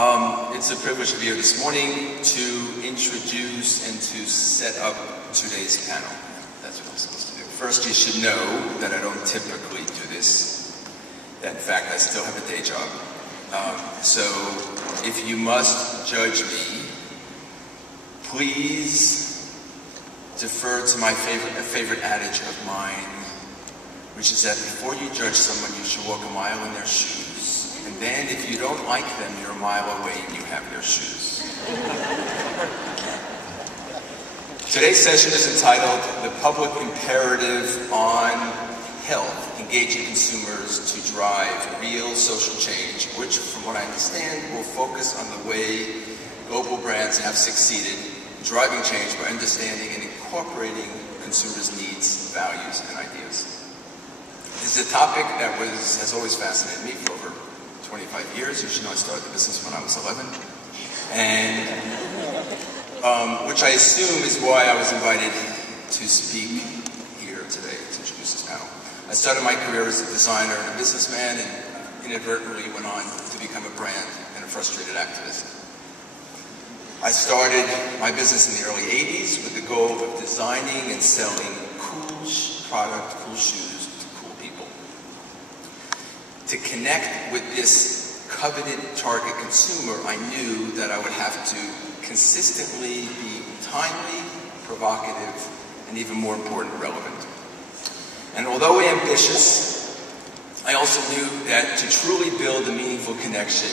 It's a privilege to be here this morning to introduce and to set up today's panel. That's what I'm supposed to do. First, you should know that I don't typically do this. That in fact, I still have a day job. So if you must judge me, please defer to my favorite adage of mine, which is that before you judge someone, you should walk a mile in their shoes. And then, if you don't like them, you're a mile away and you have their shoes. Today's session is entitled The Public Imperative on Health, Engaging Consumers to Drive Real Social Change, which, from what I understand, will focus on the way global brands have succeeded in driving change by understanding and incorporating consumers' needs, values, and ideas. This is a topic that has always fascinated me for over 25 years. You should know I started the business when I was 11. And which I assume is why I was invited to speak here today to introduce this panel. I started my career as a designer and a businessman and inadvertently went on to become a brand and a frustrated activist. I started my business in the early 80s with the goal of designing and selling cool product, cool shoes to cool people. To connect with this coveted target consumer, I knew that I would have to consistently be timely, provocative, and even more important, relevant. And although ambitious, I also knew that to truly build a meaningful connection,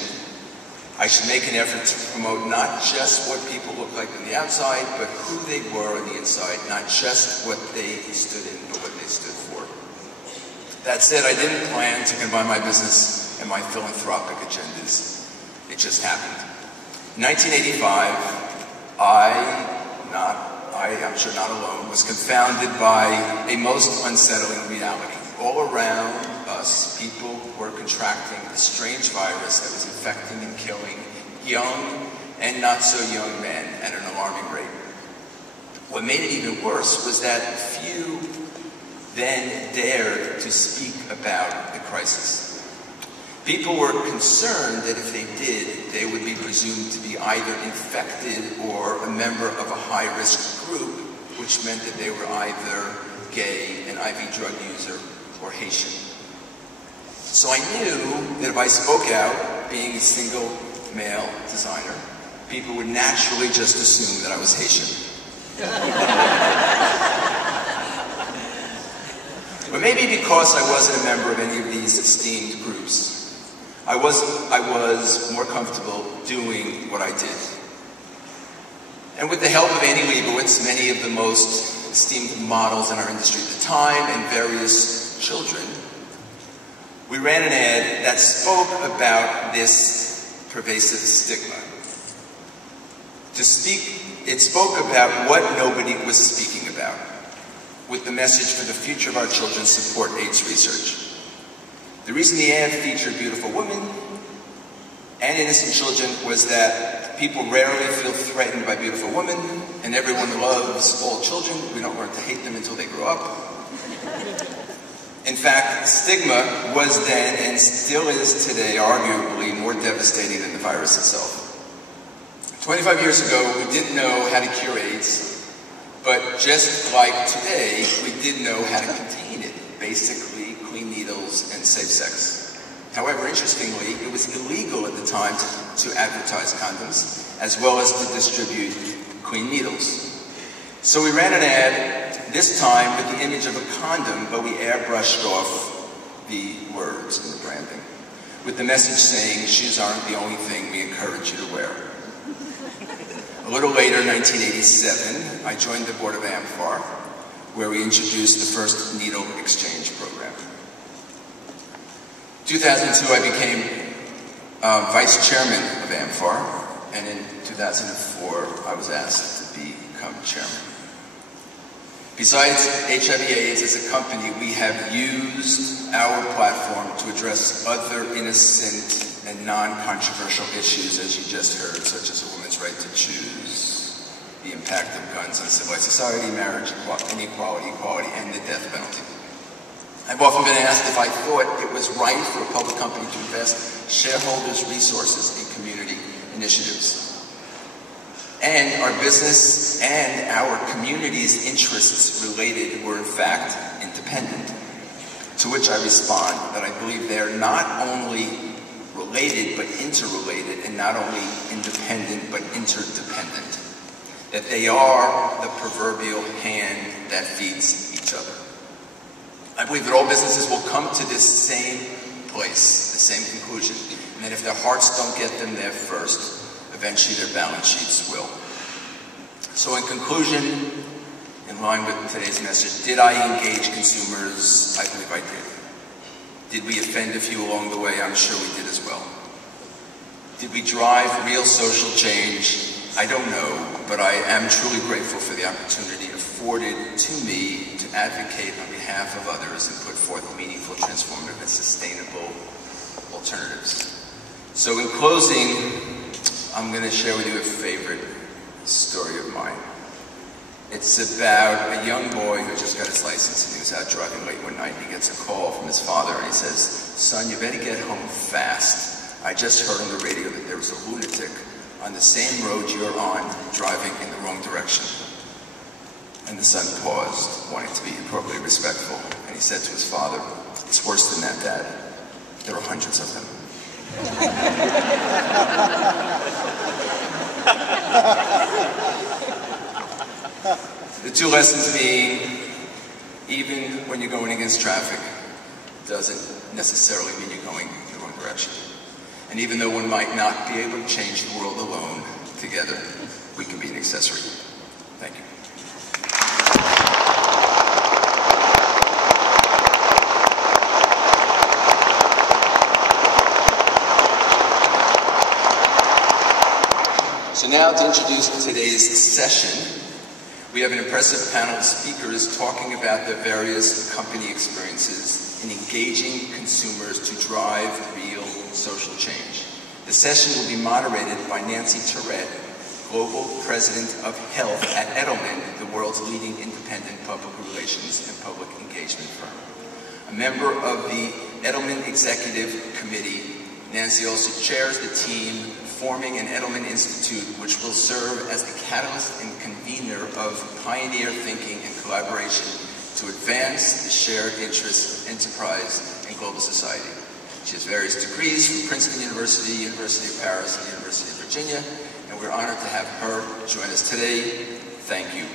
I should make an effort to promote not just what people look like on the outside, but who they were on the inside, not just what they stood in, but what they stood for. That said, I didn't plan to combine my business and my philanthropic agendas. It just happened. In 1985, I'm sure not alone, was confounded by a most unsettling reality. All around us, people were contracting a strange virus that was infecting and killing young and not so young men at an alarming rate. What made it even worse was that few then dared to speak about the crisis. People were concerned that if they did, they would be presumed to be either infected or a member of a high-risk group, which meant that they were either gay, an IV drug user, or Haitian. So I knew that if I spoke out, being a single male designer, people would naturally just assume that I was Haitian. But maybe because I wasn't a member of any of these esteemed groups, I was more comfortable doing what I did. And with the help of Annie Leibovitz, many of the most esteemed models in our industry at the time, and various children, we ran an ad that spoke about this pervasive stigma. It spoke about what nobody was speaking about, with the message for the future of our children support AIDS research. The reason the ad featured beautiful women and innocent children was that people rarely feel threatened by beautiful women, and everyone loves all children. We don't learn to hate them until they grow up. In fact, stigma was then and still is today arguably more devastating than the virus itself. 25 years ago, we didn't know how to cure AIDS, but just like today, we did know how to contain it. Basically, clean needles and safe sex. However, interestingly, it was illegal at the time to advertise condoms, as well as to distribute clean needles. So we ran an ad, this time with the image of a condom, but we airbrushed off the words in the branding, with the message saying, shoes aren't the only thing we encourage you to wear. A little later, 1987, I joined the board of AMFAR, where we introduced the first needle exchange program. 2002, I became vice chairman of AMFAR, and in 2004, I was asked to become chairman. Besides HIV/AIDS as a company, we have used our platform to address other innocent and non-controversial issues, as you just heard, such as a woman's right to choose, the impact of guns on civilized society, marriage, inequality, equality, and the death penalty. I've often been asked if I thought it was right for a public company to invest shareholders' resources in community initiatives. And our business and our community's interests related were in fact independent. To which I respond that I believe they are not only related but interrelated, and not only independent but interdependent. That they are the proverbial hand that feeds each other. I believe that all businesses will come to this same place, the same conclusion, and that if their hearts don't get them there first, eventually their balance sheets will. So in conclusion, in line with today's message, did I engage consumers? I believe I did. Did we offend a few along the way? I'm sure we did as well. Did we drive real social change? I don't know, but I am truly grateful for the opportunity afforded to me to advocate on behalf of others and put forth meaningful, transformative, and sustainable alternatives. So in closing, I'm going to share with you a favorite story of mine. It's about a young boy who just got his license, and he was out driving late one night, and he gets a call from his father, and he says, "Son, you better get home fast. I just heard on the radio that there was a lunatic on the same road you're on, driving in the wrong direction." And the son paused, wanting to be appropriately respectful, and he said to his father, "It's worse than that, Dad. There are hundreds of them." The two lessons being, even when you're going against traffic, doesn't necessarily mean you're going in the wrong direction. And even though one might not be able to change the world alone, together, we can be an accessory. Thank you. So now to introduce today's session, we have an impressive panel of speakers talking about their various company experiences in engaging consumers to drive real social change. The session will be moderated by Nancy Tourette, Global President of Health at Edelman, the world's leading independent public relations and public engagement firm. A member of the Edelman Executive Committee, Nancy also chairs the team forming an Edelman Institute, which will serve as the catalyst and convener of pioneer thinking and collaboration to advance the shared interests, enterprise, and global society. She has various degrees from Princeton University, University of Paris, and the University of Virginia, and we're honored to have her join us today. Thank you.